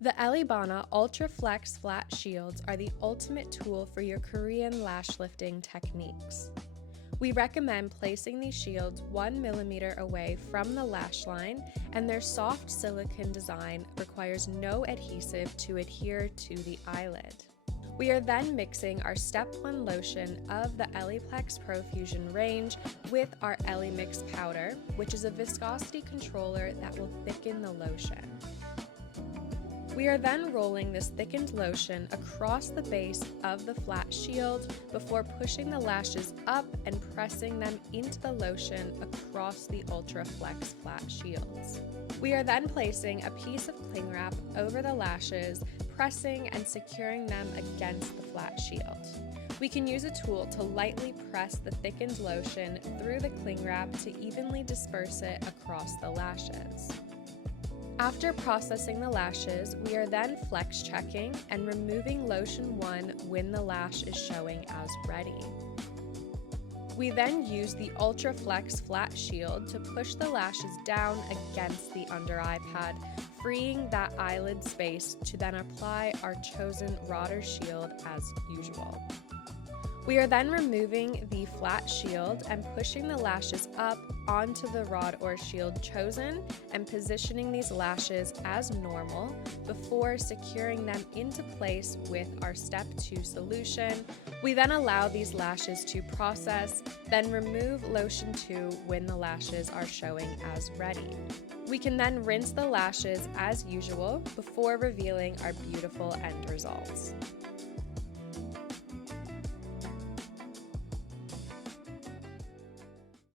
The Elleebana Ultra Flex Flat Shields are the ultimate tool for your Korean lash lifting techniques. We recommend placing these shields 1 millimeter away from the lash line, and their soft silicone design requires no adhesive to adhere to the eyelid. We are then mixing our Step 1 lotion of the Elleeplex Pro Fusion range with our Ellie Mix powder, which is a viscosity controller that will thicken the lotion. We are then rolling this thickened lotion across the base of the flat shield before pushing the lashes up and pressing them into the lotion across the Ultra Flex flat shields. We are then placing a piece of cling wrap over the lashes, pressing and securing them against the flat shield. We can use a tool to lightly press the thickened lotion through the cling wrap to evenly disperse it across the lashes. After processing the lashes, we are then flex checking and removing lotion 1 when the lash is showing as ready. We then use the Ultra Flex Flat Shield to push the lashes down against the under eye pad, freeing that eyelid space to then apply our chosen rod or shield as usual. We are then removing the flat shield and pushing the lashes up onto the rod or shield chosen and positioning these lashes as normal before securing them into place with our Step 2 solution. We then allow these lashes to process, then remove lotion 2 when the lashes are showing as ready. We can then rinse the lashes as usual before revealing our beautiful end results.